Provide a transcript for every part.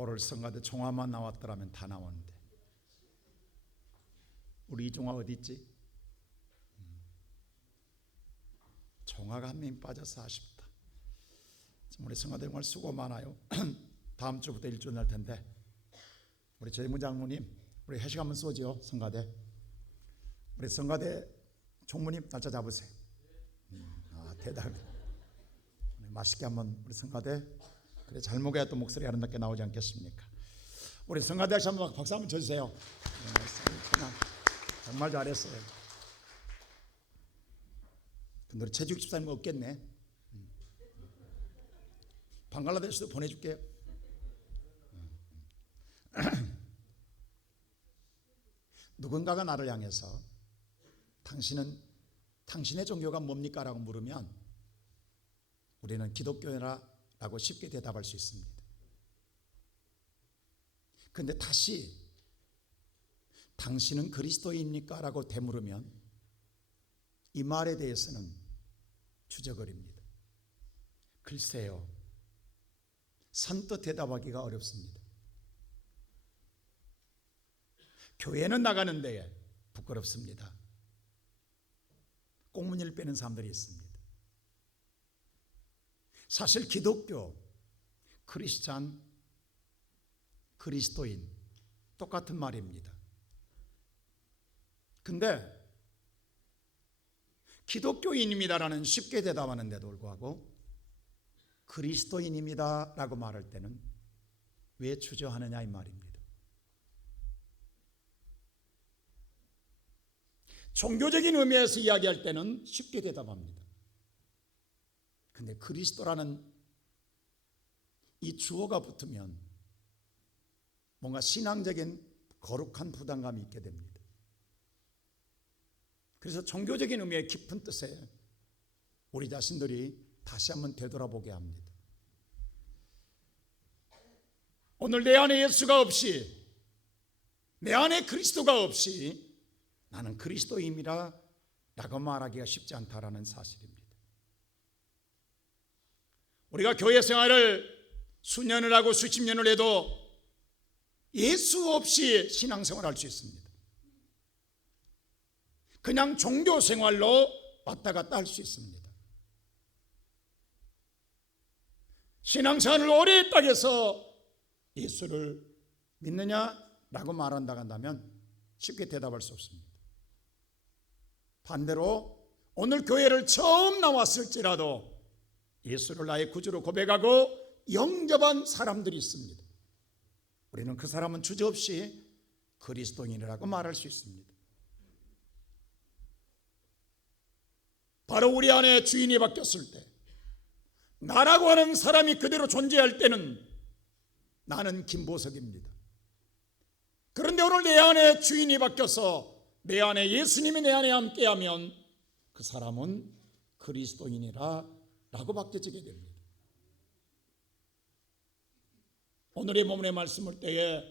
오늘 성가대 종아만 나왔더라면 다 나오는데 우리 이종아 어디 있지? 종아가 한 명이 빠져서 아쉽다. 우리 성가대 정말 수고 많아요. 다음 주부터 일주일 날 텐데 우리 재무장로님 우리 회식 한번 쏘지요. 성가대 우리 성가대 총무님 날짜 잡으세요. 대단해. 맛있게 한번 우리 성가대 그래 잘 먹어야 또 목소리가 아름답게 나오지 않겠습니까? 우리 성가대 다시 한번 박수 한번 쳐주세요. 정말 잘했어요. 근데 우리 최주 집사님 없겠네. 방글라데시도 보내줄게요. 누군가가 나를 향해서 당신의 종교가 뭡니까? 라고 물으면 우리는 기독교라고 쉽게 대답할 수 있습니다. 그런데 다시 당신은 그리스도인입니까? 라고 되물으면 이 말에 대해서는 주저거립니다. 글쎄요, 선뜻 대답하기가 어렵습니다. 교회는 나가는 데에 부끄럽습니다. 꽁무니를 빼는 사람들이 있습니다. 사실 기독교, 크리스찬, 그리스도인 똑같은 말입니다. 근데 기독교인입니다라는 쉽게 대답하는데도 불구하고 그리스도인입니다라고 말할 때는 왜 주저하느냐 이 말입니다. 종교적인 의미에서 이야기할 때는 쉽게 대답합니다. 근데 그리스도라는 이 주어가 붙으면 뭔가 신앙적인 거룩한 부담감이 있게 됩니다. 그래서 종교적인 의미의 깊은 뜻에 우리 자신들이 다시 한번 되돌아보게 합니다. 오늘 내 안에 예수가 없이, 내 안에 그리스도가 없이 나는 그리스도인이라 라고 말하기가 쉽지 않다라는 사실입니다. 우리가 교회 생활을 수년을 하고 수십 년을 해도 예수 없이 신앙생활을 할 수 있습니다. 그냥 종교 생활로 왔다 갔다 할 수 있습니다. 신앙생활을 오래 했다고 해서 예수를 믿느냐라고 말한다고 한다면 쉽게 대답할 수 없습니다. 반대로 오늘 교회를 처음 나왔을지라도 예수를 나의 구주로 고백하고 영접한 사람들이 있습니다. 우리는 그 사람은 주저없이 그리스도인이라고 말할 수 있습니다. 바로 우리 안에 주인이 바뀌었을 때, 나라고 하는 사람이 그대로 존재할 때는 나는 김보석입니다. 그런데 오늘 내 안에 주인이 바뀌어서 내 안에 예수님이 내 안에 함께하면 그 사람은 그리스도인이라 라고 바뀌어지게 됩니다. 오늘의 본문의 말씀을 때에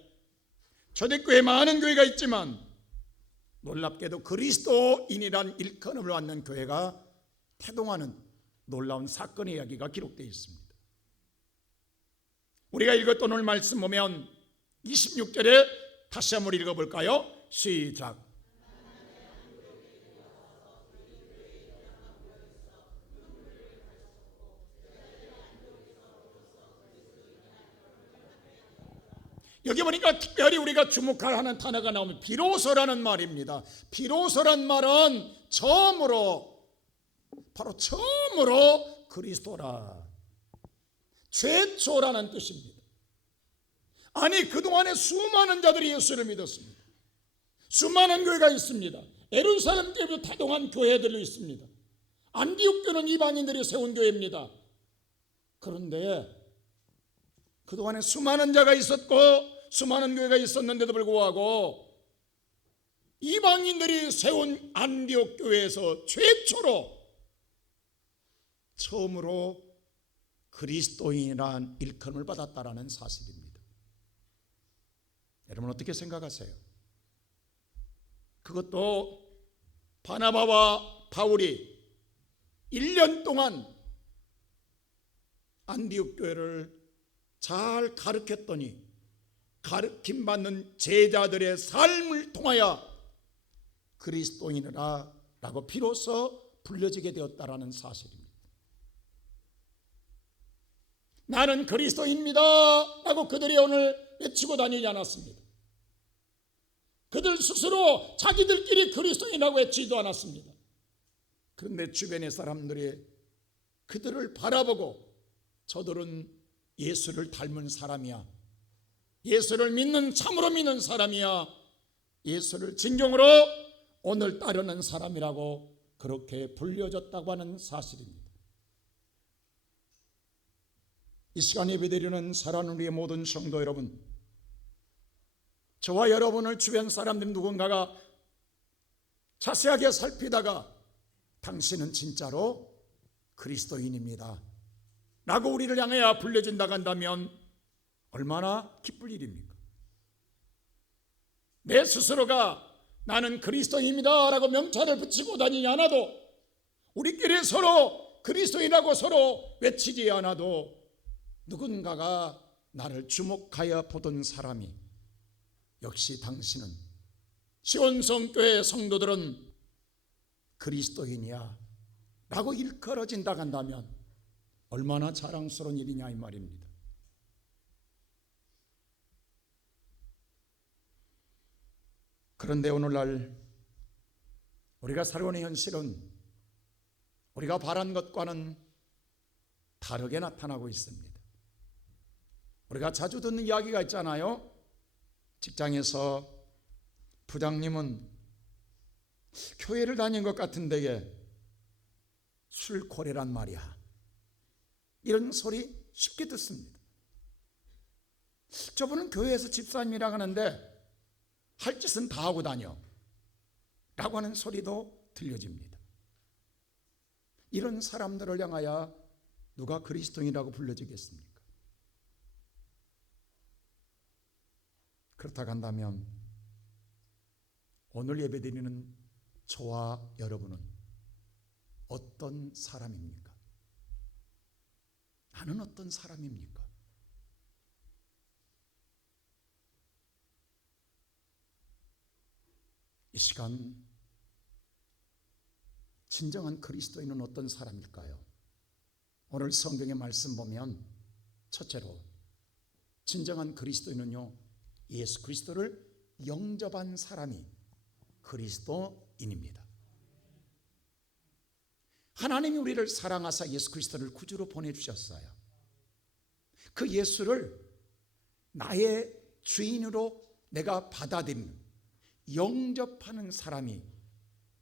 초대교회 많은 교회가 있지만 놀랍게도 그리스도인이란 일컬음을 받는 교회가 태동하는 놀라운 사건의 이야기가 기록되어 있습니다. 우리가 읽었던 오늘 말씀 보면 26절에 다시 한번 읽어볼까요? 시작. 여기 보니까 특별히 우리가 주목할 하는 단어가 나오면 비로소라는 말입니다. 비로소란 말은 바로 처음으로 그리스도라, 최초라는 뜻입니다. 아니, 그동안에 수많은 자들이 예수를 믿었습니다. 수많은 교회가 있습니다. 예루살렘 때부터 태동한 교회들도 있습니다. 안디옥 교는 이방인들이 세운 교회입니다. 그런데 그동안에 수많은 자가 있었고 수많은 교회가 있었는데도 불구하고 이방인들이 세운 안디옥 교회에서 처음으로 그리스도인이란 일컬음을 받았다라는 사실입니다. 여러분 어떻게 생각하세요? 그것도 바나바와 바울이 1년 동안 안디옥 교회를 잘 가르쳤더니 가르침받는 제자들의 삶을 통하여 그리스도인이라 라고 비로소 불려지게 되었다라는 사실입니다. 나는 그리스도인입니다 라고 그들이 오늘 외치고 다니지 않았습니다. 그들 스스로 자기들끼리 그리스도인이라고 외치지도 않았습니다. 그런데 주변의 사람들이 그들을 바라보고 저들은 예수를 닮은 사람이야, 예수를 믿는, 참으로 믿는 사람이야, 예수를 진정으로 오늘 따르는 사람이라고 그렇게 불려졌다고 하는 사실입니다. 이 시간 예배드리는 사랑하는 우리의 모든 성도 여러분, 저와 여러분을 주변 사람들 누군가가 자세하게 살피다가 당신은 진짜로 그리스도인입니다 라고 우리를 향해 불려진다고 한다면 얼마나 기쁠 일입니까? 내 스스로가 나는 그리스도인입니다 라고 명찰을 붙이고 다니지 않아도, 우리끼리 서로 그리스도인이라고 서로 외치지 않아도 누군가가 나를 주목하여 보던 사람이 역시 당신은, 시온성교회 성도들은 그리스도인이야 라고 일컬어진다고 한다면 얼마나 자랑스러운 일이냐 이 말입니다. 그런데 오늘날 우리가 살아오는 현실은 우리가 바란 것과는 다르게 나타나고 있습니다. 우리가 자주 듣는 이야기가 있잖아요. 직장에서 부장님은 교회를 다닌 것 같은 데에 술고래란 말이야, 이런 소리 쉽게 듣습니다. 저분은 교회에서 집사님이라고 하는데 할 짓은 다 하고 다녀 라고 하는 소리도 들려집니다. 이런 사람들을 향하여 누가 그리스도인이라고 불러지겠습니까? 그렇다고 한다면 오늘 예배드리는 저와 여러분은 어떤 사람입니까? 나는 어떤 사람입니까? 이 시간 진정한 그리스도인은 어떤 사람일까요? 오늘 성경의 말씀 보면 첫째로 진정한 그리스도인은요, 예수 그리스도를 영접한 사람이 그리스도인입니다. 하나님이 우리를 사랑하사 예수 그리스도를 구주로 보내주셨어요. 그 예수를 나의 주인으로 내가 받아들이는, 영접하는 사람이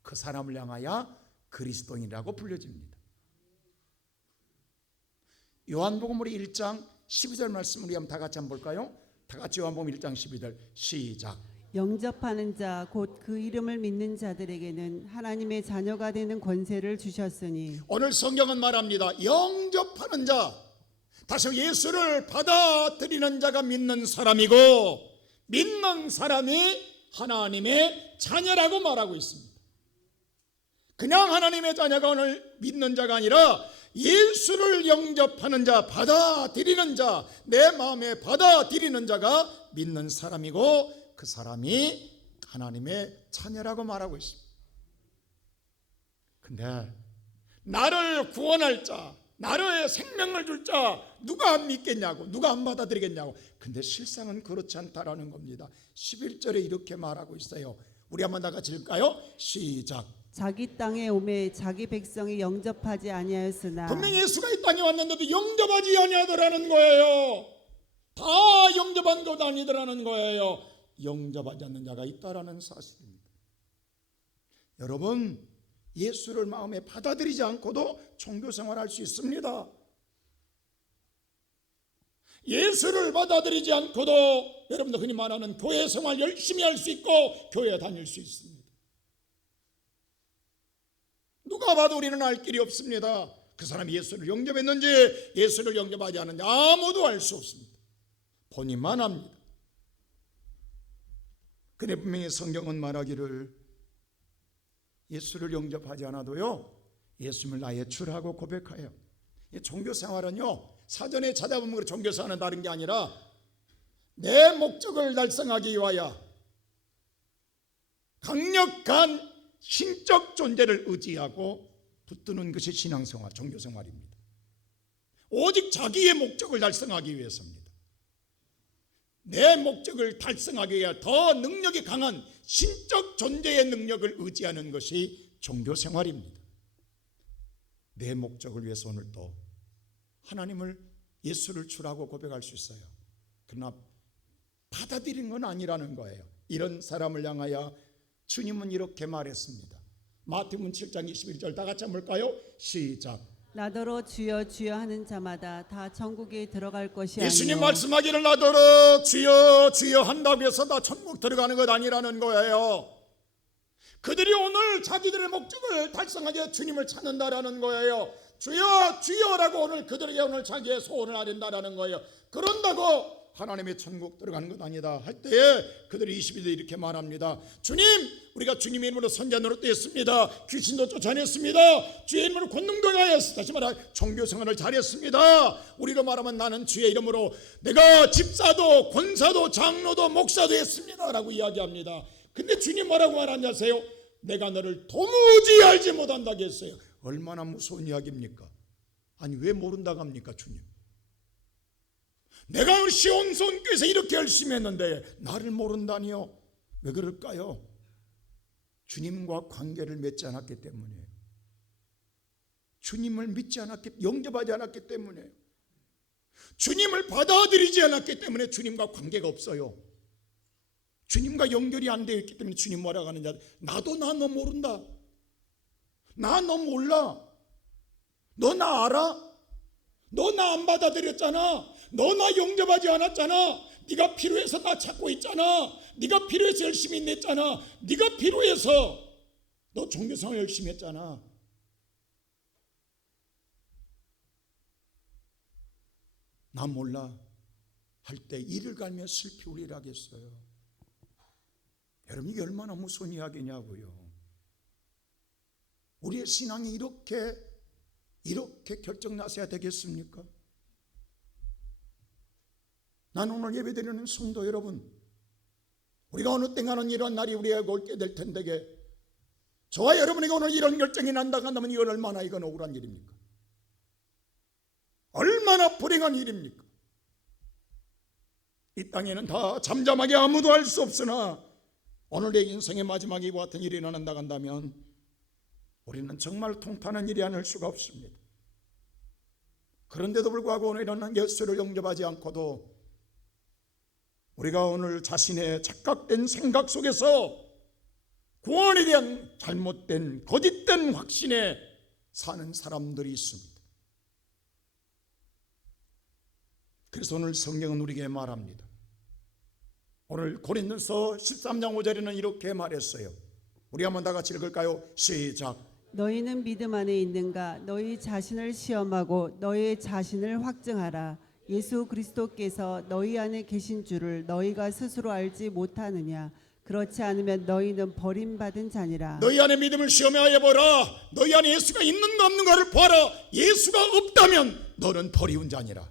그 사람을 향하여 그리스도인이라고 불려집니다. 요한복음 우리 1장 12절 말씀 우리 한번 다 같이 한번 볼까요? 다 같이 요한복음 1장 12절 시작. 영접하는 자 곧 그 이름을 믿는 자들에게는 하나님의 자녀가 되는 권세를 주셨으니. 오늘 성경은 말합니다. 영접하는 자, 다시 예수를 받아들이는 자가 믿는 사람이고, 믿는 사람이 하나님의 자녀라고 말하고 있습니다. 그냥 하나님의 자녀가 오늘 믿는 자가 아니라 예수를 영접하는 자, 받아들이는 자, 내 마음에 받아들이는 자가 믿는 사람이고 그 사람이 하나님의 자녀라고 말하고 있습니다. 근데 나를 구원할 자, 나를 생명을 줄 자 누가 안 믿겠냐고, 누가 안 받아들이겠냐고. 근데 실상은 그렇지 않다라는 겁니다. 11절에 이렇게 말하고 있어요. 우리 한번 다 같이 읽을까요? 시작. 자기 땅에 오매 자기 백성이 영접하지 아니하였으나. 분명히 예수가 이 땅에 왔는데도 영접하지 아니하더라는 거예요. 다 영접한 것 아니더라는 거예요. 영접하지 않는 자가 있다라는 사실입니다. 여러분, 예수를 마음에 받아들이지 않고도 종교생활할 수 있습니다. 예수를 받아들이지 않고도 여러분도 흔히 말하는 교회생활 열심히 할 수 있고 교회 다닐 수 있습니다. 누가 봐도 우리는 알 길이 없습니다. 그 사람이 예수를 영접했는지 예수를 영접하지 않는지 아무도 알 수 없습니다. 본인만 압니다. 그래 분명히 성경은 말하기를 예수를 영접하지 않아도요, 예수님을 나의 주라고 고백하여. 종교생활은요, 사전에 찾아보면 종교생활은 다른 게 아니라 내 목적을 달성하기 위하여 강력한 신적 존재를 의지하고 붙드는 것이 신앙생활, 종교생활입니다. 오직 자기의 목적을 달성하기 위해서입니다. 내 목적을 달성하기 위해 더 능력이 강한 신적 존재의 능력을 의지하는 것이 종교생활입니다. 내 목적을 위해서 오늘도 하나님을, 예수를 주라고 고백할 수 있어요. 그러나 받아들인 건 아니라는 거예요. 이런 사람을 향하여 주님은 이렇게 말했습니다. 마태복음 7장 21절 다 같이 한번 볼까요? 시작. 나더러 주여 주여 하는 자마다 다 천국에 들어갈 것이 아니요. 예수님 말씀하기를 나더러 주여 주여 한다고 해서 다 천국 들어가는 것 아니라는 거예요. 그들이 오늘 자기들의 목적을 달성하기 위해 주님을 찾는다라는 거예요. 주여 주여라고 오늘 그들에게 오늘 자기의 소원을 아린다라는 거예요. 그런다고 하나님의 천국 들어가는 것 아니다 할 때에 그들이 22절 이렇게 말합니다. 주님, 우리가 주님의 이름으로 선자 노릇했습니다. 귀신도 쫓아냈습니다. 주의 이름으로 권능도 행하였습니다. 다시 말해 종교생활을 잘했습니다. 우리로 말하면 나는 주의 이름으로 내가 집사도 권사도 장로도 목사도 했습니다 라고 이야기합니다. 근데 주님 뭐라고 말하는지 아세요? 내가 너를 도무지 알지 못한다고 했어요. 얼마나 무서운 이야기입니까? 아니 왜 모른다고 합니까 주님? 내가 시온손교에서 이렇게 열심히 했는데 나를 모른다니요? 왜 그럴까요? 주님과 관계를 맺지 않았기 때문이에요. 주님을 믿지 않았기, 영접하지 않았기 때문에, 주님을 받아들이지 않았기 때문에 주님과 관계가 없어요. 주님과 연결이 안 되어 있기 때문에 주님 뭐라고 하느냐? 나도 나 너 모른다. 나 너 몰라. 너 나 알아? 너 나 안 받아들였잖아. 너 나 영접하지 않았잖아. 네가 필요해서 나 찾고 있잖아. 네가 필요해서 열심히 냈잖아. 네가 필요해서 너 종교생활 열심히 했잖아. 나 몰라 할 때 이를 갈며 슬피 울리라겠어요. 여러분 이게 얼마나 무서운 이야기냐고요. 우리의 신앙이 이렇게 결정나서야 되겠습니까? 나는 오늘 예배드리는 성도 여러분, 우리가 어느 땡하는 이런 날이 우리에게 올게 될 텐데 저와 여러분에게 오늘 이런 결정이 난다고 한다면 이건 얼마나 이건 억울한 일입니까? 얼마나 불행한 일입니까? 이 땅에는 다 잠잠하게 아무도 알 수 없으나 오늘 내 인생의 마지막에 이와 같은 일이 일어난다고 한다면 우리는 정말 통탄한 일이 아닐 수가 없습니다. 그런데도 불구하고 오늘 일어난 예수를 영접하지 않고도 우리가 오늘 자신의 착각된 생각 속에서 구원에 대한 잘못된 거짓된 확신에 사는 사람들이 있습니다. 그래서 오늘 성경은 우리에게 말합니다. 오늘 고린도서 13장 5절에는 이렇게 말했어요. 우리 한번 다 같이 읽을까요? 시작. 너희는 믿음 안에 있는가? 너희 자신을 시험하고 너희 자신을 확증하라. 예수 그리스도께서 너희 안에 계신 줄을 너희가 스스로 알지 못하느냐? 그렇지 않으면 너희는 버림받은 자니라. 너희 안에 믿음을 시험하여 보라. 너희 안에 예수가 있는가 없는가를 보라. 예수가 없다면 너는 버리운 자니라.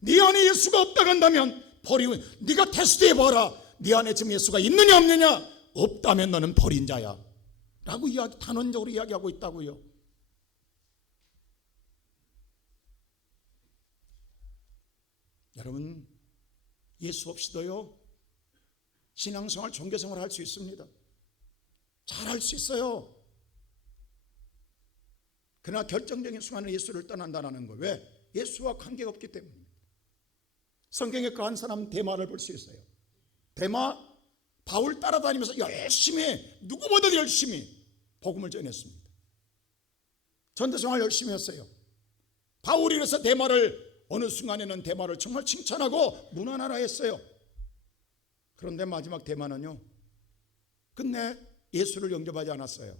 네 안에 예수가 없다고 한다면 버리운, 네가 테스트해 봐라. 네 안에 지금 예수가 있느냐 없느냐? 없다면 너는 버린 자야 라고 단언적으로 이야기하고 있다고요. 여러분 예수 없이도요 신앙생활, 종교생활 할 수 있습니다. 잘 할 수 있어요. 그러나 결정적인 순간에 예수를 떠난다는 거. 왜? 예수와 관계가 없기 때문입니다. 성경에 그 한 사람 데마를 볼 수 있어요. 데마 바울 따라다니면서 열심히, 누구보다 열심히 복음을 전했습니다. 전도생활 열심히 했어요. 바울이 그래서 데마를 어느 순간에는 데마를 정말 칭찬하고 문안하라 했어요. 그런데 마지막 데마는요 끝내 예수를 영접하지 않았어요.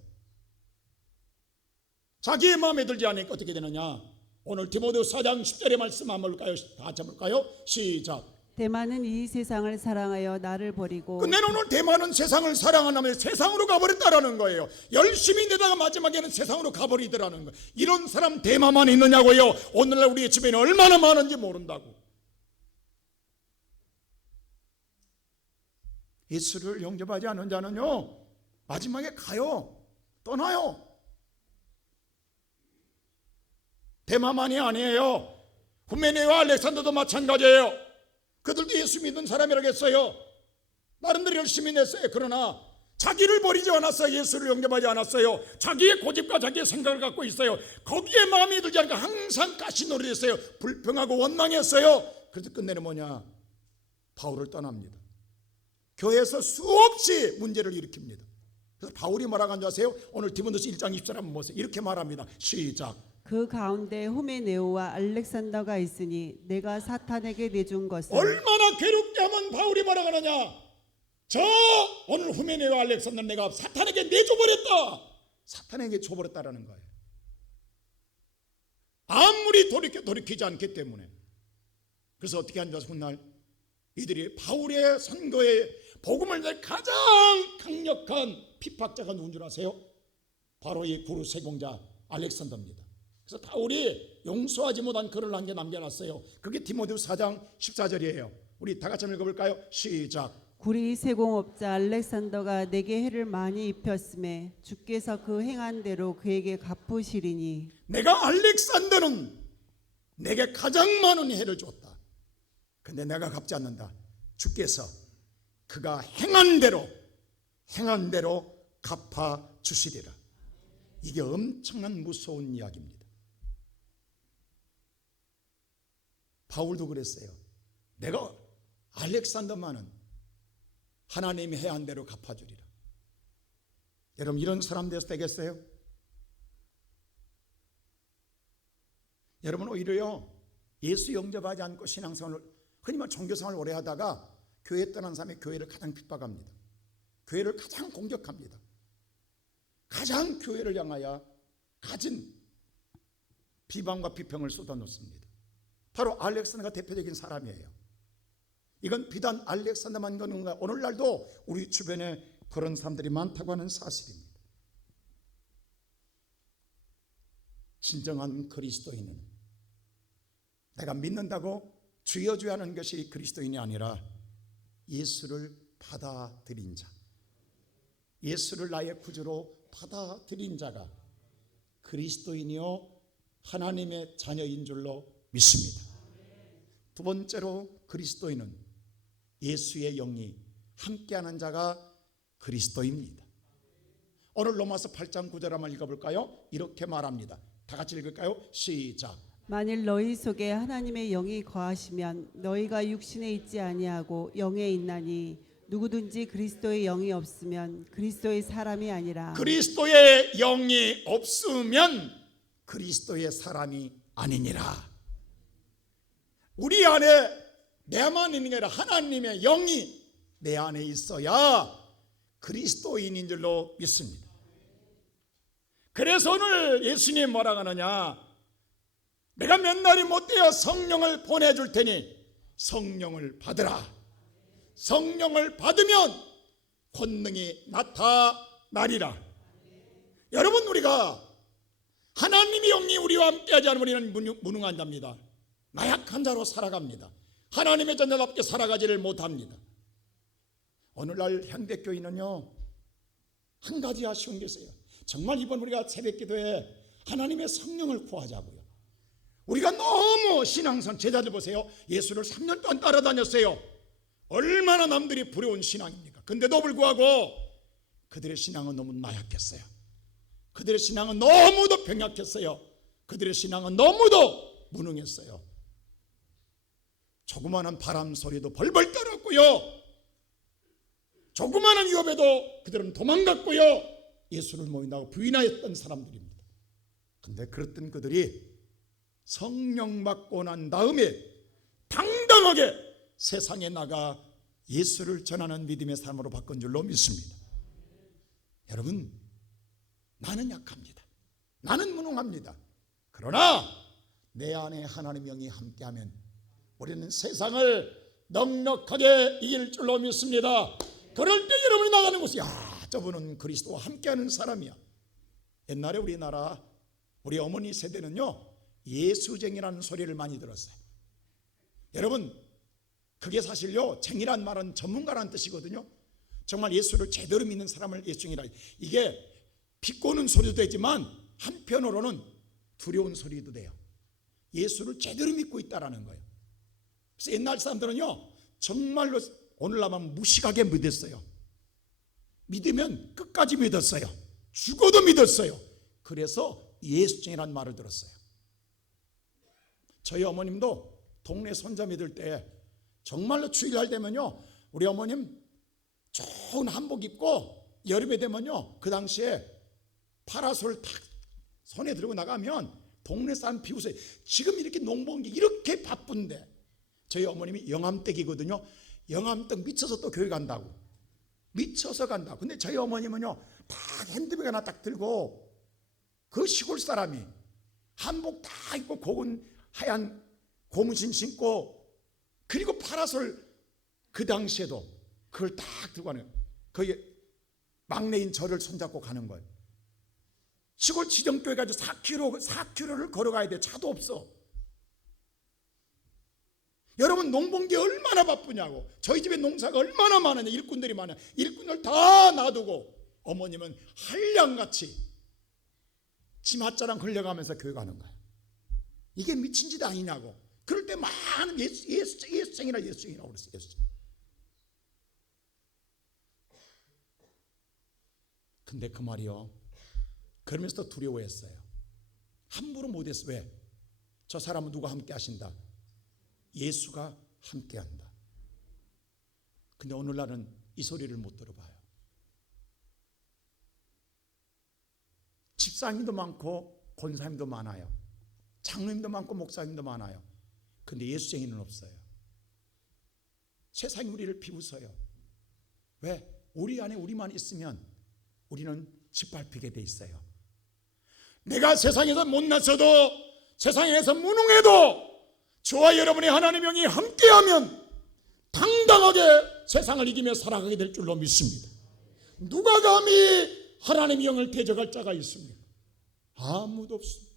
자기의 마음에 들지 않으니까 어떻게 되느냐? 오늘 디모데후서 4장 10절의 말씀 한번 볼까요? 다 같이 한번 볼까요? 시작. 대만은 이 세상을 사랑하여 나를 버리고. 끝내는 오늘 대만은 세상을 사랑하면 세상으로 가버렸다라는 거예요. 열심히 내다가 마지막에는 세상으로 가버리더라는 거예요. 이런 사람 대만만 있느냐고요. 오늘날 우리의 주변에 얼마나 많은지 모른다고. 예수를 영접하지 않은 자는요, 마지막에 가요. 떠나요. 데마만이 아니에요. 후메네와 알렉산더도 마찬가지예요. 그들도 예수 믿는 사람이라겠어요. 나름대로 열심히 냈어요. 그러나 자기를 버리지 않았어요. 예수를 영접하지 않았어요. 자기의 고집과 자기의 생각을 갖고 있어요. 거기에 마음이 들지 않으니까 항상 가시놀이 했어요. 불평하고 원망했어요. 그래서 끝내는 뭐냐? 바울을 떠납니다. 교회에서 수없이 문제를 일으킵니다. 그래서 바울이 뭐라고 한지 아세요? 오늘 디모데서 1장 20절 한번 보세요. 이렇게 말합니다. 시작. 그 가운데 후메네오와 알렉산더가 있으니 내가 사탄에게 내준 것은 얼마나 괴롭게 하면 바울이 뭐라고 하느냐? 저 오늘 후메네와 알렉산더는 내가 사탄에게 내줘버렸다. 사탄에게 줘버렸다라는 거예요. 아무리 돌이키지 않기 때문에. 그래서 어떻게 한지 아세요? 훗날 이들이 바울의 선거에 복음을 낼 가장 강력한 핍박자가 누군 줄 아세요? 바로 이 구루 세공자 알렉산더입니다. 그래서 바울이 용서하지 못한 글을 한 개 남겨놨어요. 그게 디모데후서 4장 14절이에요. 우리 다 같이 한번 읽어볼까요? 시작. 구리 세공업자 알렉산더가 내게 해를 많이 입혔음에 주께서 그 행한 대로 그에게 갚으시리니 내가 알렉산더는 내게 가장 많은 해를 줬다. 근데 내가 갚지 않는다. 주께서 그가 행한 대로 갚아 주시리라. 이게 엄청난 무서운 이야기입니다. 바울도 그랬어요. 내가 알렉산더만은 하나님이 해한 대로 갚아주리라. 여러분 이런 사람 돼서 되겠어요? 여러분 오히려요, 예수 영접하지 않고 신앙생활을 흔히 말 종교생활을 오래 하다가 교회 떠난 사람이 교회를 가장 핍박합니다. 교회를 가장 공격합니다. 가장 교회를 향하여 가진 비방과 비평을 쏟아놓습니다. 바로 알렉산더가 대표적인 사람이에요. 이건 비단 알렉산더만 그런 건가? 오늘날도 우리 주변에 그런 사람들이 많다고 하는 사실입니다. 진정한 그리스도인은 내가 믿는다고 주여주여 하는 것이 그리스도인이 아니라 예수를 받아들인 자, 예수를 나의 구주로 받아들인 자가 그리스도인이요 하나님의 자녀인 줄로 믿습니다. 두 번째로 그리스도인은 예수의 영이 함께하는 자가 그리스도입니다. 오늘 로마서 8장 9절 한번 읽어볼까요? 이렇게 말합니다. 다 같이 읽을까요? 시작. 만일 너희 속에 하나님의 영이 거하시면 너희가 육신에 있지 아니하고 영에 있나니 누구든지 그리스도의 영이 없으면 그리스도의 사람이 아니라. 그리스도의 영이 없으면 그리스도의 사람이 아니니라. 우리 안에 내만 있는 게 아니라 하나님의 영이 내 안에 있어야 그리스도인인 줄로 믿습니다. 그래서 오늘 예수님 뭐라고 하느냐? 내가 몇 날이 못 되어 성령을 보내줄 테니 성령을 받으라. 성령을 받으면 권능이 나타나리라. 여러분 우리가 하나님의 영이 우리와 함께하지 않으면 우리는 무능한 자입니다. 나약한 자로 살아갑니다. 하나님의 자녀답게 살아가지를 못합니다. 오늘날 현대교인은요 한 가지 아쉬운 게 있어요. 정말 이번 우리가 새벽기도에 하나님의 성령을 구하자고요. 우리가 너무 신앙선 제자들 보세요. 예수를 3년 동안 따라다녔어요. 얼마나 남들이 부러운 신앙입니까? 근데도 불구하고 그들의 신앙은 너무 나약했어요. 그들의 신앙은 너무도 병약했어요. 그들의 신앙은 너무도 무능했어요. 조그마한 바람 소리도 벌벌 떨었고요. 조그마한 위협에도 그들은 도망갔고요. 예수를 모인다고 부인하였던 사람들입니다. 근데 그랬던 그들이 성령 받고 난 다음에 당당하게 세상에 나가 예수를 전하는 믿음의 삶으로 바꾼 줄로 믿습니다. 여러분, 나는 약합니다. 나는 무능합니다. 그러나 내 안에 하나님의 영이 함께하면 우리는 세상을 넉넉하게 이길 줄로 믿습니다. 그럴 때 여러분이 나가는 곳이 저분은 그리스도와 함께하는 사람이야. 옛날에 우리나라 우리 어머니 세대는요 예수쟁이라는 소리를 많이 들었어요. 여러분 그게 사실요 쟁이란 말은 전문가라는 뜻이거든요. 정말 예수를 제대로 믿는 사람을 예수이라. 이게 비꼬는 소리도 되지만 한편으로는 두려운 소리도 돼요. 예수를 제대로 믿고 있다라는 거예요. 그래서 옛날 사람들은요 정말로 오늘날만 무식하게 믿었어요. 믿으면 끝까지 믿었어요. 죽어도 믿었어요. 그래서 예수쟁이라는 말을 들었어요. 저희 어머님도 동네 손자 믿을 때 정말로 주일날 되면요 우리 어머님 좋은 한복 입고 여름에 되면요 그 당시에 파라솔 탁 손에 들고 나가면 동네 사람 비웃어요. 지금 이렇게 농번기 이렇게 바쁜데 저희 어머님이 영암댁이거든요. 영암댁 미쳐서 또 교회 간다고. 미쳐서 간다고. 근데 저희 어머님은요 다 핸드백 하나 딱 들고 그 시골 사람이 한복 다 입고 고운 하얀 고무신 신고 그리고 파라솔 그 당시에도 그걸 딱 들고 가는 거기 막내인 저를 손잡고 가는 거예요. 시골 지정교회 가지고 4km를 걸어가야 돼. 차도 없어. 여러분 농번기 얼마나 바쁘냐고. 저희 집에 농사가 얼마나 많으냐. 일꾼들이 많아요. 일꾼을 다 놔두고 어머님은 한량같이 치맛자랑 흘려가면서 교회 가는 거예요. 이게 미친 짓 아니냐고. 그럴 때 많은 예수쟁이라고 그랬어요. 예수쟁이. 근데 그 말이요 그러면서도 두려워했어요. 함부로 못했어. 왜? 저 사람은 누가 함께 하신다? 예수가 함께 한다. 근데 오늘날은 이 소리를 못 들어봐요. 집사님도 많고 권사님도 많아요. 장로님도 많고 목사님도 많아요. 근데 예수쟁이는 없어요. 세상이 우리를 비웃어요. 왜? 우리 안에 우리만 있으면 우리는 짓밟히게 돼 있어요. 내가 세상에서 못났어도 세상에서 무능해도 저와 여러분의 하나님의 영이 함께하면 당당하게 세상을 이기며 살아가게 될 줄로 믿습니다. 누가 감히 하나님의 영을 대적할 자가 있습니까? 아무도 없습니다.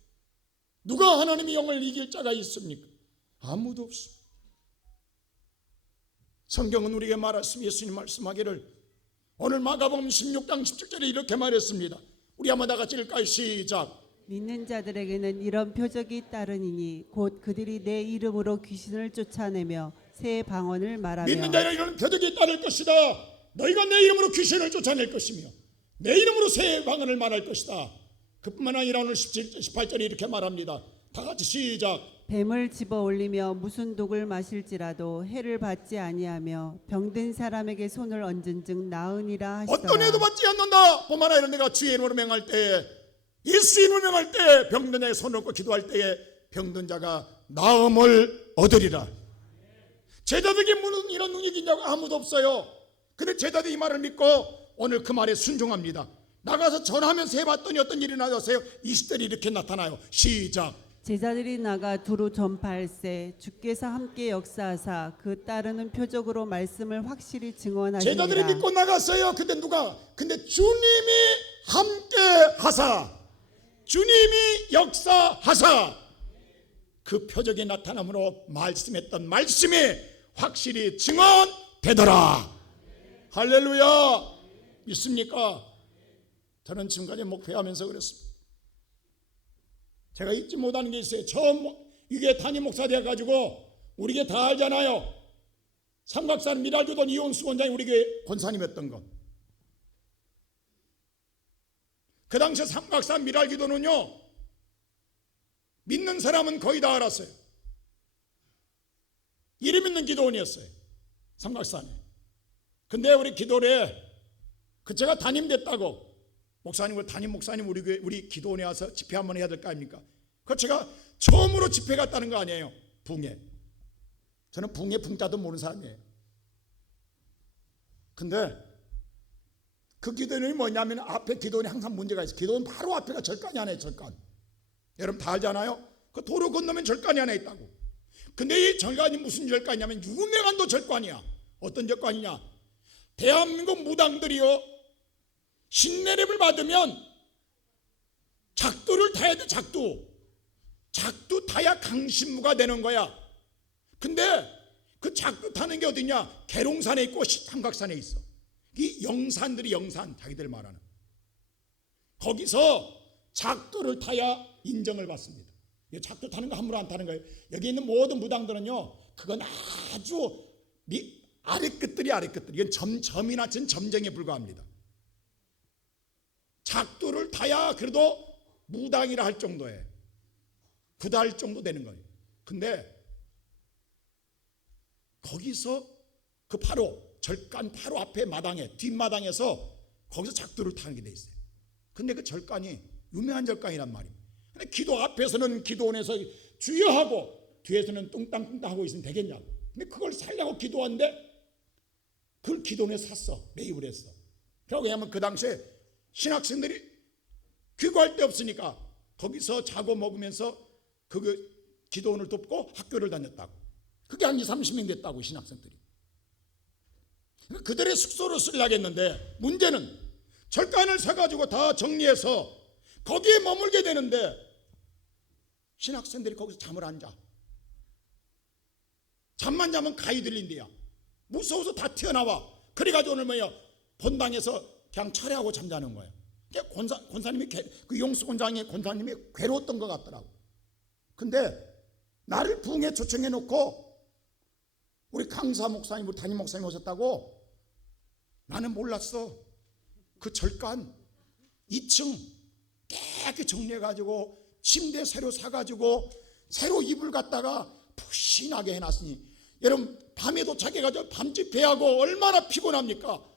누가 하나님의 영을 이길 자가 있습니까? 아무도 없습니다. 성경은 우리에게 말했습니다. 예수님 말씀하기를 오늘 마가복음 16장 17절에 이렇게 말했습니다. 우리 한번 다 같이 읽을까요? 시작. 믿는 자들에게는 이런 표적이 따르니니 곧 그들이 내 이름으로 귀신을 쫓아내며 새 방언을 말하며. 믿는 자에게는 이런 표적이 따를 것이다. 너희가 내 이름으로 귀신을 쫓아낼 것이며 내 이름으로 새 방언을 말할 것이다. 그뿐만 아니라 오늘 18절에 이렇게 말합니다. 다 같이 시작. 뱀을 집어 올리며 무슨 독을 마실지라도 해를 받지 아니하며 병든 사람에게 손을 얹은즉 나으니라 하시더라. 어떤 해도 받지 않는다. 뿐만 아니라 내가 주의 이름으로 명할 때에 예수 이름으로 명할 때 병든 자에게 손을 얹고 기도할 때에 병든 자가 나음을 얻으리라. 제자들에게 무슨 이런 능력이 있냐고 아무도 없어요. 근데 제자들이 이 말을 믿고 오늘 그 말에 순종합니다. 나가서 전하면서 해봤더니 어떤 일이 나왔어요? 20절이 이렇게 나타나요. 시작. 제자들이 나가 두루 전파할세 주께서 함께 역사하사 그 따르는 표적으로 말씀을 확실히 증언하시니라. 제자들이 믿고 나갔어요. 근데 주님이 함께 하사 주님이 역사하사 그 표적이 나타남으로 말씀했던 말씀이 확실히 증언되더라. 할렐루야. 믿습니까? 저는 지금까지 목회하면서 그랬습니다. 제가 잊지 못하는 게 있어요. 처음 이게 담임 목사 돼가지고 우리 게 다 알잖아요. 삼각산 미랄교돈 이온수 원장이 우리 교회 권사님이었던 거. 그 당시 삼각산 미랄교도는요 믿는 사람은 거의 다 알았어요. 이름 있는 기도원이었어요. 삼각산에. 근데 우리 기도원에 그 제가 담임됐다고 목사님을 담임 목사님 우리 기도원에 와서 집회 한번 해야 될 거 아닙니까? 그 제가 처음으로 집회 갔다는 거 아니에요. 붕에. 저는 붕에 붕자도 모르는 사람이에요. 근데 그 기도원이 뭐냐면 앞에 기도원이 항상 문제가 있어요. 기도원 바로 앞에가 절간이 하나 있어요. 절간. 여러분 다 알잖아요. 그 도로 건너면 절간이 하나 있다고. 근데 이 절간이 무슨 절간이냐면 유명한 도 절간이야. 어떤 절간이냐? 대한민국 무당들이요 신내립을 받으면 작두를 타야 돼. 작두 타야 강신무가 되는 거야. 근데 그 작두 타는 게 어디냐? 계룡산에 있고 삼각산에 있어. 이 영산들이 영산 자기들 말하는 거기서 작두를 타야 인정을 받습니다. 작두 타는 거 함부로 안 타는 거예요. 여기 있는 모든 무당들은요, 그건 아주 아래끝들이 아래끝들. 이건 점이나 점쟁이에 불과합니다. 작두를 타야 그래도 무당이라 할 정도에 구달 정도 되는 거예요. 근데 거기서 그 바로 절간 바로 앞에 마당에 뒷마당에서 거기서 작두를 타는 게 돼 있어요. 근데 그 절간이 유명한 절간이란 말이에요. 근데 기도 앞에서는 기도원에서 주여하고 뒤에서는 뚱땅뚱땅 하고 있으면 되겠냐고. 근데 그걸 살려고 기도하는데 그걸 기도원에 샀어. 매입을 했어. 그러고 왜냐하면 그 당시에 신학생들이 귀구할 데 없으니까 거기서 자고 먹으면서 그 기도원을 돕고 학교를 다녔다고. 그게 한 20-30명 됐다고 신학생들이. 그들의 숙소로 쓰려고 했는데 문제는 절간을 사가지고 다 정리해서 거기에 머물게 되는데 신학생들이 거기서 잠을 안 자. 잠만 자면 가위 들린대요. 무서워서 다 튀어나와. 그래가지고 오늘 뭐야 본당에서 그냥 철회하고 잠자는 거예요. 권사님이 그 용수 권장의 권사님이 괴로웠던 것 같더라고. 근데 나를 부흥에 초청해 놓고 우리 강사 목사님, 우리 담임 목사님 오셨다고 나는 몰랐어. 그 절간 2층 깨끗이 정리해가지고 침대 새로 사가지고 새로 이불 갖다가 푹신하게 해놨으니 여러분 밤에 도착해가지고 밤집회하고 얼마나 피곤합니까?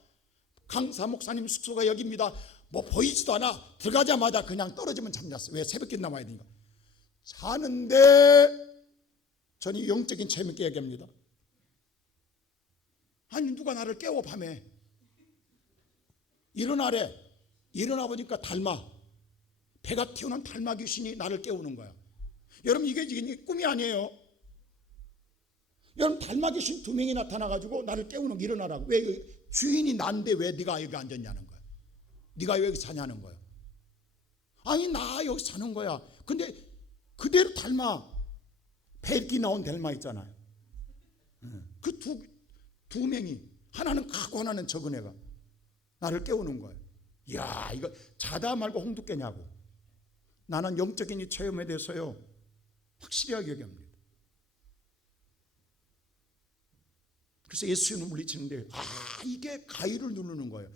강사 목사님 숙소가 여기입니다. 뭐 보이지도 않아. 들어가자마자 그냥 떨어지면 잠잤어. 왜? 새벽에 남아야 되니까. 자는데 저는 영적인 재밌게 얘기합니다. 아니 누가 나를 깨워 밤에. 일어나래. 일어나 보니까 달마. 배가 튀어나온 달마 귀신이 나를 깨우는 거야. 여러분 이게 꿈이 아니에요. 여러분 달마 귀신 2명이 나타나가지고 나를 깨우는 거 일어나라고. 왜? 주인이 난데 왜 네가 여기 앉았냐는 거야. 네가 왜 여기 사냐는 거야. 아니 나 여기 사는 거야. 근데 그대로 달마 배 나온 달마 있잖아요. 그 두 명이 하나는 크고 하나는 적은 애가 나를 깨우는 거예요. 이야 이거 자다 말고 홍두 깨냐고. 나는 영적인 이 체험에 대해서요 확실하게 얘기합니다. 그래서 예수님을 물리치는데 이게 가위를 누르는 거예요.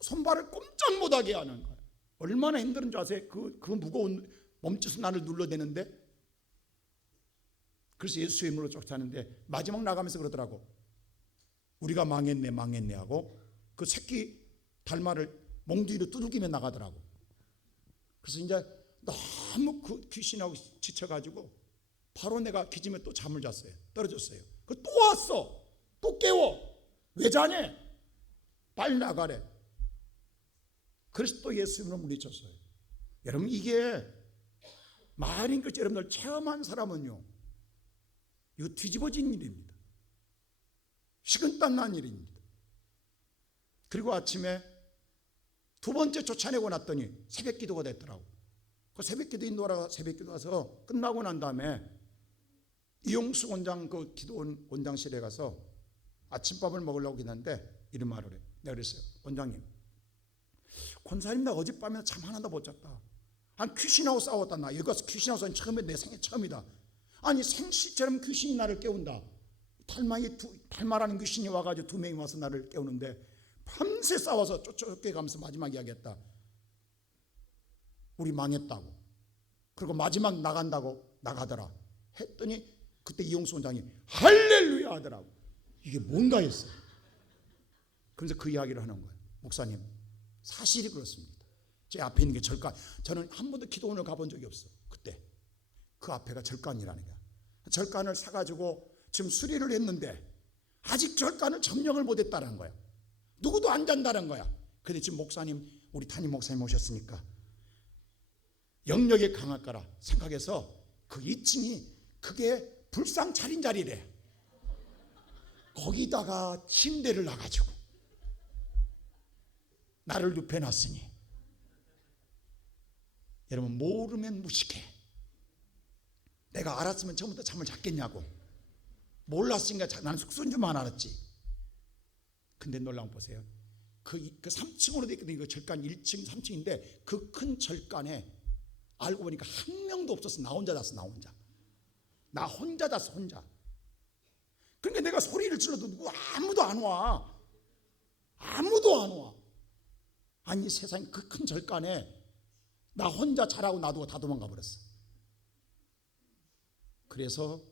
손발을 꼼짝 못하게 하는 거예요. 얼마나 힘든 줄 아세요? 그 무거운 몸짓으로 나를 눌러대는데. 그래서 예수의 이름으로 쫓아내는데 마지막 나가면서 그러더라고. 우리가 망했네 하고 그 새끼 달마를 몽둥이로 두들기며 나가더라고. 그래서 이제 너무 그 귀신하고 지쳐가지고 바로 내가 기침에 또 잠을 잤어요. 떨어졌어요. 그 또 왔어. 또 깨워. 왜 자네? 빨리 나가래. 그래서 또 예수님으로 물리쳤어요. 여러분 이게 말인 것이 여러분들 체험한 사람은요 이거 뒤집어진 일입니다. 식은땀 난 일입니다. 그리고 아침에 2번째 쫓아내고 났더니 새벽 기도가 됐더라고. 그 새벽 기도 인도하러 새벽 기도 가서 끝나고 난 다음에 이용수 원장 그 기도원 원장실에 가서 아침밥을 먹으려고 했는데 이런 말을 해. 내가 그랬어요. 원장님, 권사님 나 어젯밤에 잠 하나도 못 잤다. 아니 귀신하고 싸웠다. 나 여기 가서 귀신하고 싸운 처음에 내 생애 처음이다. 아니 생시처럼 귀신이 나를 깨운다. 달마라는 귀신이 와가지고 2명이 와서 나를 깨우는데 밤새 싸워서 쫓겨가면서 마지막 이야기했다. 우리 망했다고. 그리고 마지막 나간다고 나가더라. 했더니 그때 이용수 원장이 할렐루야 하더라고. 이게 뭔가 했어. 그래서 그 이야기를 하는 거예요. 목사님 사실이 그렇습니다. 제 앞에 있는 게 절간. 저는 한 번도 기도원을 가본 적이 없어. 그때 그 앞에가 절간이라는 거야. 절간을 사가지고 지금 수리를 했는데 아직 절간을 점령을 못했다는 거야. 누구도 안 잔다는 거야. 근데 지금 목사님 우리 담임 목사님 오셨으니까 영역에 강할 거라 생각해서 그 2층이 그게 불상 차린 자리래. 거기다가 침대를 놔가지고 나를 눕혀놨으니 여러분 모르면 무식해. 내가 알았으면 처음부터 잠을 잤겠냐고. 몰랐으니까 나는 숙소인 줄만 알았지. 근데 놀라운 거 보세요. 그 3층으로 되어 있거든요. 그 절간 1층 3층인데 그 큰 절간에 알고 보니까 한 명도 없었어. 나 혼자 잤어. 나 혼자 잤어. 혼자. 그러니까 내가 소리를 질러도 아무도 안 와. 아니 세상에 그 큰 절간에 나 혼자 자라고 놔두고 다 도망가 버렸어. 그래서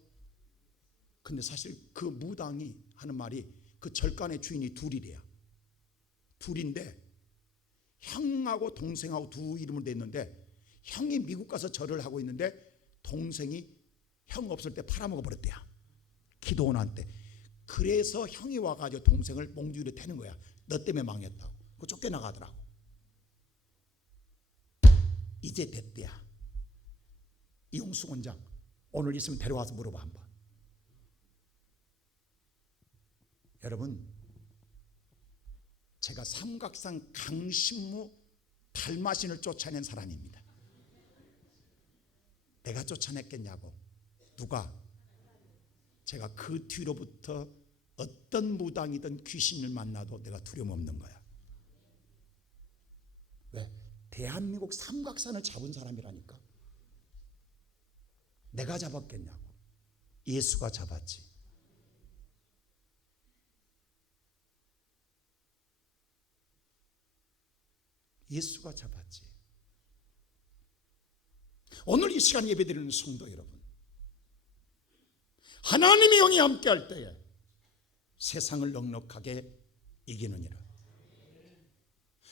근데 사실 그 무당이 하는 말이 그 절간의 주인이 둘이래요. 둘인데 형하고 동생하고 두 이름으로 돼 있는데 형이 미국 가서 절을 하고 있는데 동생이 형 없을 때 팔아먹어 버렸대요. 기도원 한테. 그래서 형이 와가지고 동생을 몽주리에 태는 거야. 너 때문에 망했다고. 그 쫓겨나가더라고. 이제 됐대야. 이용수 원장 오늘 있으면 데려와서 물어봐 한번. 여러분, 제가 삼각산 강신무 달마신을 쫓아낸 사람입니다. 내가 쫓아냈겠냐고. 누가? 제가 그 뒤로부터 어떤 무당이든 귀신을 만나도 내가 두려움 없는 거야. 왜? 대한민국 삼각산을 잡은 사람이라니까. 내가 잡았겠냐고. 예수가 잡았지. 예수가 잡았지. 오늘 이 시간 예배드리는 성도 여러분, 하나님의 영이 함께할 때에 세상을 넉넉하게 이기느니라.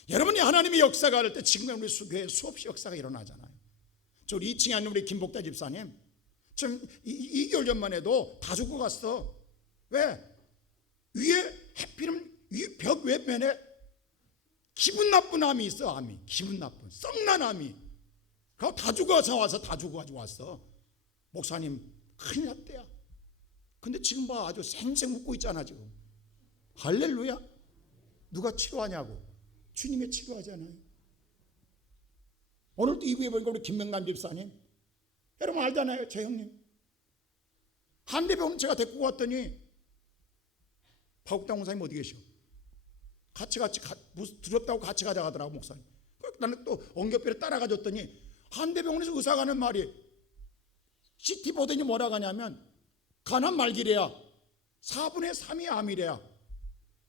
여러분이 하나님의 역사가 할 때 지금 우리 교회에 수없이 역사가 일어나잖아요. 저 우리 2층에 있는 우리 김복다 집사님 지금 2개월 전만 해도 다 죽고 갔어. 왜? 위에 해피름 벽 외면에 기분 나쁜 암이 있어. 암이 기분 나쁜 썩난 암이. 그거 다 죽어서 와서 다 죽어가지고 왔어. 목사님 큰일 났대요. 근데 지금 봐 아주 생생 웃고 있잖아 지금. 할렐루야. 누가 치료하냐고. 주님이 치료하잖아요. 오늘도 이부에 보니까 우리 김명남 집사님 여러분 알잖아요. 제 형님 한대병원 제가 데리고 갔더니 파국당 목사님 어디 계셔? 같이 두렵다고 같이 가자 하더라고 목사님. 나는 또 엉겹비를 따라가 줬더니 한대병원에서 의사가 하는 말이 CT 보더니 뭐라고 하냐면 간암 말기래야. 4분의 3이 암이래야.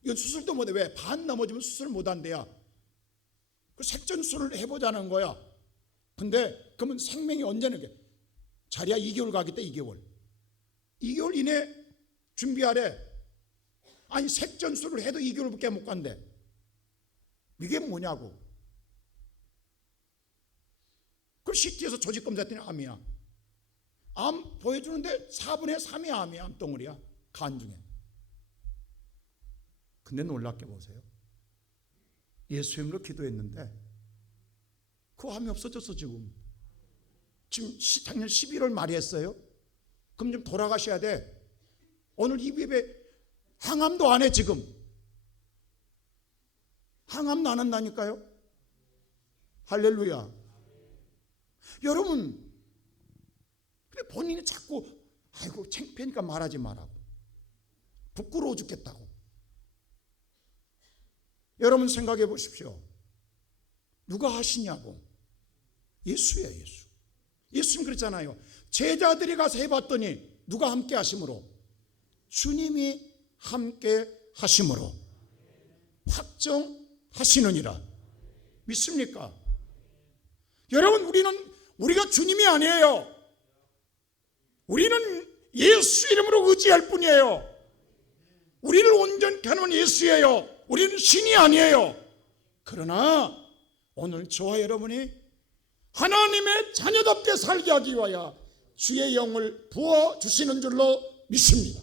이건 수술도 못해. 왜? 반 넘어지면 수술 못한대야. 그 색전술을 해보자는 거야. 근데 그러면 생명이 언제는 게 자리야 2개월 가겠다. 2개월 이내 준비하래. 아니 색전술을 해도 2개월밖에 못 간대. 이게 뭐냐고. 그럼 CT에서 조직검사 했더니 암이야. 암 보여주는데 4분의 3이 암이야. 암덩어리야. 간 중에. 근데 놀랍게 보세요. 예수 이름으로 기도했는데 그 암이 없어졌어 지금. 작년 11월 말에 했어요. 그럼 좀 돌아가셔야 돼. 오늘 이 예배 항암도 안 해 지금. 항암도 안 한다니까요. 할렐루야. 여러분 그래 본인이 자꾸 아이고 창피하니까 말하지 말라고. 부끄러워 죽겠다고. 여러분 생각해 보십시오. 누가 하시냐고. 예수야 예수. 예수님 그랬잖아요. 제자들이 가서 해봤더니 누가 함께 하심으로? 주님이 함께 하심으로 확정하시느니라. 믿습니까? 여러분 우리가 주님이 아니에요. 우리는 예수 이름으로 의지할 뿐이에요. 우리를 온전케 하는 예수예요. 우리는 신이 아니에요. 그러나 오늘 저와 여러분이 하나님의 자녀답게 살게 하기 위하여 주의 영을 부어주시는 줄로 믿습니다.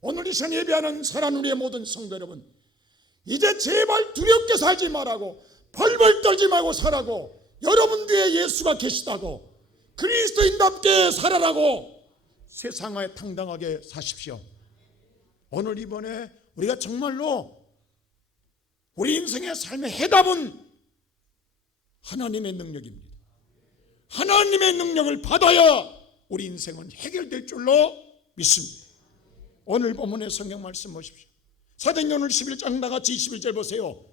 오늘 이 시간 예배하는 사랑하는 우리의 모든 성도 여러분, 이제 제발 두렵게 살지 말라고, 벌벌 떨지 말고 살라고, 여러분 뒤에 예수가 계시다고, 그리스도인답게 살아라고 세상에 당당하게 사십시오. 오늘 이번에 우리가 정말로 우리 인생의 삶의 해답은 하나님의 능력입니다. 하나님의 능력을 받아야 우리 인생은 해결될 줄로 믿습니다. 오늘 본문의 성경 말씀 보십시오. 사도행전 11장 나같이 21절 보세요.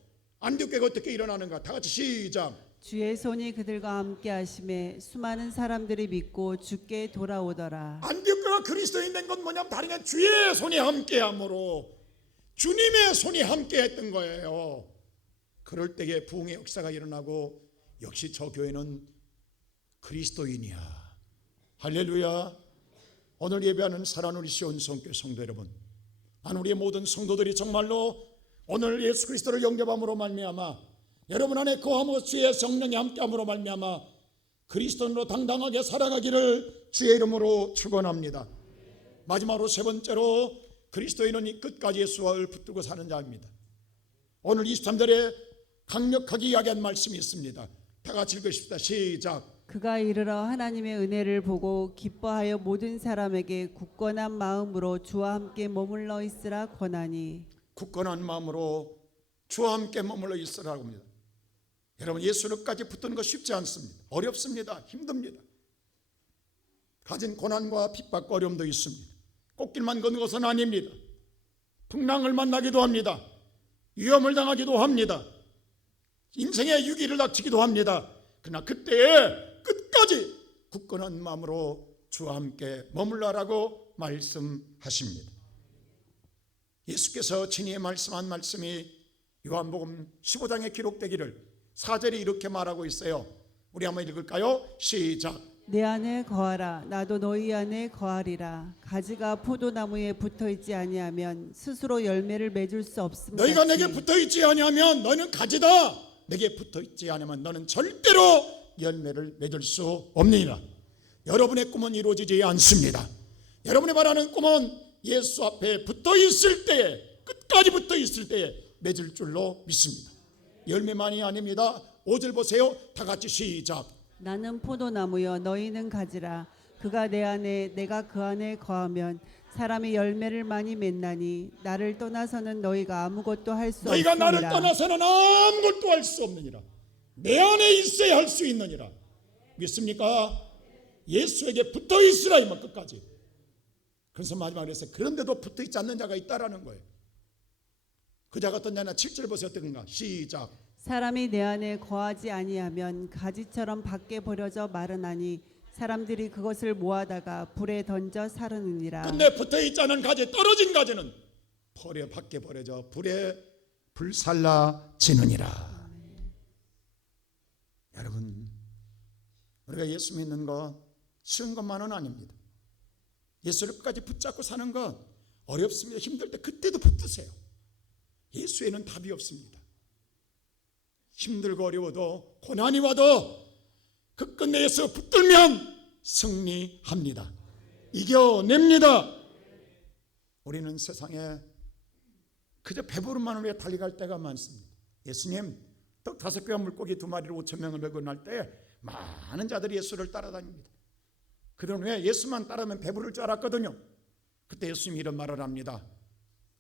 안디옥 교회가 어떻게 일어나는가? 다 같이 시작. 주의 손이 그들과 함께 하심에 수많은 사람들이 믿고 주께 돌아오더라. 안디옥 교회가 그리스도인 된 건 뭐냐면 다른 게 주의 손이 함께함으로 주님의 손이 함께했던 거예요. 그럴 때에 부흥의 역사가 일어나고 역시 저 교회는 그리스도인이야. 할렐루야. 오늘 예배하는 사랑하는 우리 시온성교회 성도 여러분, 나는 우리의 모든 성도들이 정말로 오늘 예수 그리스도를 영접함으로 말미암아 여러분 안에 거함으로 주의 성령이 함께함으로 말미암아 그리스도인으로 당당하게 살아가기를 주의 이름으로 축원합니다. 마지막으로 세 번째로 그리스도인은 이 끝까지 예수를 붙들고 사는 자입니다. 오늘 23절에 강력하게 이야기한 말씀이 있습니다. 다 같이 읽으십시다. 시작. 그가 이르러 하나님의 은혜를 보고 기뻐하여 모든 사람에게 굳건한 마음으로 주와 함께 머물러 있으라 권하니. 굳건한 마음으로 주와 함께 머물러 있으라고 합니다. 여러분, 예수님까지 붙드는 거 쉽지 않습니다. 어렵습니다. 힘듭니다. 가진 고난과 핍박과 어려움도 있습니다. 꽃길만 걷는 것은 아닙니다. 풍랑을 만나기도 합니다. 위험을 당하기도 합니다. 인생의 위기를 닥치기도 합니다. 그러나 그때에 끝까지 굳건한 마음으로 주와 함께 머물러라고 말씀하십니다. 예수께서 친히 말씀한 말씀이 요한복음 15장에 기록되기를 4절에 이렇게 말하고 있어요. 우리 한번 읽을까요? 시작. 내 안에 거하라. 나도 너희 안에 거하리라. 가지가 포도나무에 붙어있지 아니하면 스스로 열매를 맺을 수 없음 같이 너희가 내게 붙어있지 아니하면 너는 가지다. 내게 붙어있지 않으면 너는 절대로 열매를 맺을 수 없느니라. 여러분의 꿈은 이루어지지 않습니다. 여러분이 바라는 꿈은 예수 앞에 붙어있을 때에, 끝까지 붙어있을 때에 맺을 줄로 믿습니다. 열매만이 아닙니다. 5절 보세요. 다 같이 시작. 나는 포도나무여 너희는 가지라. 그가 내 안에 내가 그 안에 거하면 사람이 열매를 많이 맺나니 나를 떠나서는 너희가 아무것도 할 수 너희가 없느니라. 나를 떠나서는 아무것도 할 수 없느니라. 내 안에 있어야 할 수 있느니라. 믿습니까? 예수에게 붙어 있으라 이 말 끝까지. 그래서 마지막에 그래서 그런데도 붙어 있지 않는 자가 있다라는 거예요. 그 자가 어떤 자냐? 7절 보세요. 어떤가? 시작. 사람이 내 안에 거하지 아니하면 가지처럼 밖에 버려져 마르나니 사람들이 그것을 모아다가 불에 던져 사르느니라. 근데 붙어 있지 않은 가지, 떨어진 가지는 밖에 버려져 불에 불살라지느니라. 여러분, 우리가 예수 믿는 거 쉬운 것만은 아닙니다. 예수를 끝까지 붙잡고 사는 건 어렵습니다. 힘들 때 그때도 붙드세요. 예수에는 답이 없습니다. 힘들고 어려워도 고난이 와도 그 끝내 예수 붙들면 승리합니다. 이겨냅니다. 우리는 세상에 그저 배부른만 우리가 달려갈 때가 많습니다. 예수님 떡 5개와 물고기 2마리로 5,000명을 먹어날 때 많은 자들이 예수를 따라다닙니다. 그런 후에 예수만 따르면 배부를 줄 알았거든요. 그때 예수님이 이런 말을 합니다.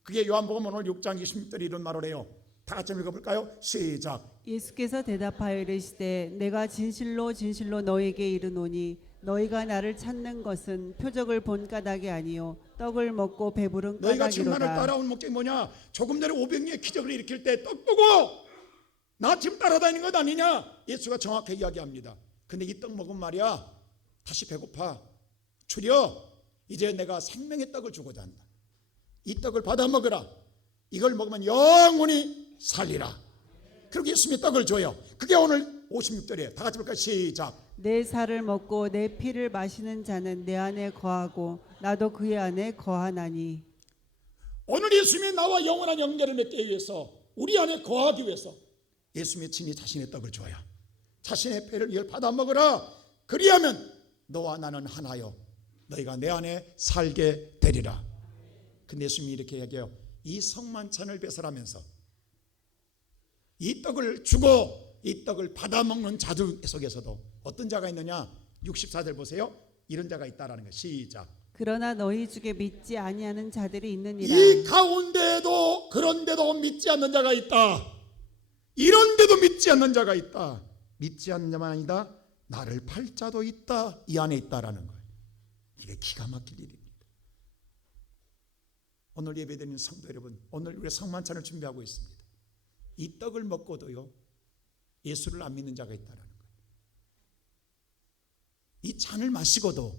그게 요한복음 오늘 6장 26절에 이런 말을 해요. 다 같이 읽어볼까요? 시작. 예수께서 대답하여 이르시되 내가 진실로 진실로 너에게 이르노니 너희가 나를 찾는 것은 표적을 본 까닭이 아니요 떡을 먹고 배부른 너희가 지금 나를 까닭이로다. 따라온 목적이 뭐냐? 조금 전에 500명의 기적을 일으킬 때 떡 보고 나 지금 따라다니는 것 아니냐? 예수가 정확하게 이야기합니다. 근데 이 떡 먹은 말이야 다시 배고파 추려 이제 내가 생명의 떡을 주고자 한다. 이 떡을 받아 먹으라. 이걸 먹으면 영원히 살리라. 그렇게 예수님이 떡을 줘요. 그게 오늘 56절이에요. 다 같이 볼까요? 시작. 내 살을 먹고 내 피를 마시는 자는 내 안에 거하고 나도 그의 안에 거하나니. 오늘 예수님이 나와 영원한 연결을 맺기 위해서 우리 안에 거하기 위해서 예수님이 친히 자신의 떡을 줘요. 자신의 피를 이걸 받아 먹으라. 그리하면 너와 나는 하나요 너희가 내 안에 살게 되리라. 근데 예수님이 이렇게 얘기해요. 이 성만찬을 배설하면서 이 떡을 주고 이 떡을 받아 먹는 자들 속에서도 어떤 자가 있느냐? 64절 보세요. 이런 자가 있다라는 거. 시작. 그러나 너희 중에 믿지 아니하는 자들이 있느니라. 이 가운데도 그런데도 믿지 않는 자가 있다. 이런데도 믿지 않는 자가 있다. 믿지 않는 자만 아니다. 나를 팔 자도 있다. 이 안에 있다라는 거예요. 이게 기가 막힐 일입니다. 오늘 예배드리는 성도 여러분, 오늘 우리가 성만찬을 준비하고 있습니다. 이 떡을 먹고도요 예수를 안 믿는 자가 있다는 거예요. 이 잔을 마시고도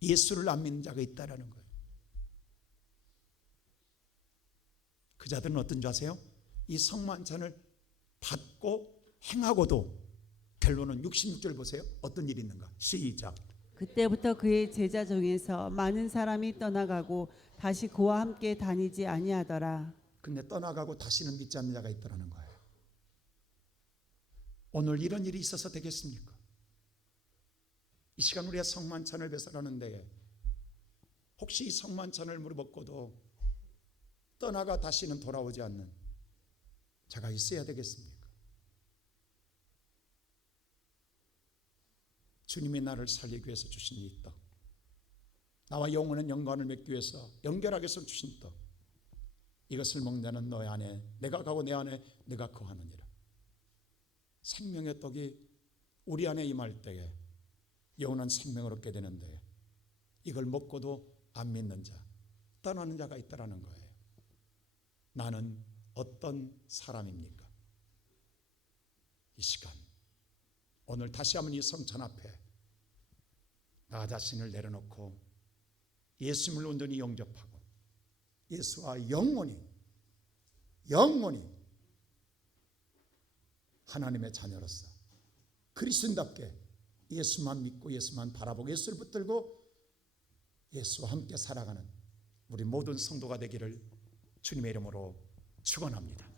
예수를 안 믿는 자가 있다는 거예요. 그 자들은 어떤 줄 아세요? 이 성만찬을 받고 행하고도 결론은 66절 보세요. 어떤 일이 있는가? 시작. 그때부터 그의 제자 중에서 많은 사람이 떠나가고 다시 그와 함께 다니지 아니하더라. 근데 떠나가고 다시는 믿지 않는 자가 있다는 거예요. 오늘 이런 일이 있어서 되겠습니까? 이 시간 우리가 성만찬을 배설하는데 혹시 이 성만찬을 먹고도 떠나가 다시는 돌아오지 않는 자가 있어야 되겠습니까? 주님이 나를 살리기 위해서 주신 이 떡, 나와 영원한 영광을 맺기 위해서 연결하기 위해서 주신 떡, 이것을 먹는 자는 너희 안에 내가 가고 내 안에 내가 거하느니라. 생명의 떡이 우리 안에 임할 때에 영원한 생명을 얻게 되는데 이걸 먹고도 안 믿는 자, 떠나는 자가 있다라는 거예요. 나는 어떤 사람입니까? 이 시간 오늘 다시 한번 이 성찬 앞에 나 자신을 내려놓고 예수님을 온전히 영접하고 예수와 영원히 하나님의 자녀로서 그리스도인답게 예수만 믿고 예수만 바라보고 예수를 붙들고 예수와 함께 살아가는 우리 모든 성도가 되기를 주님의 이름으로 축원합니다.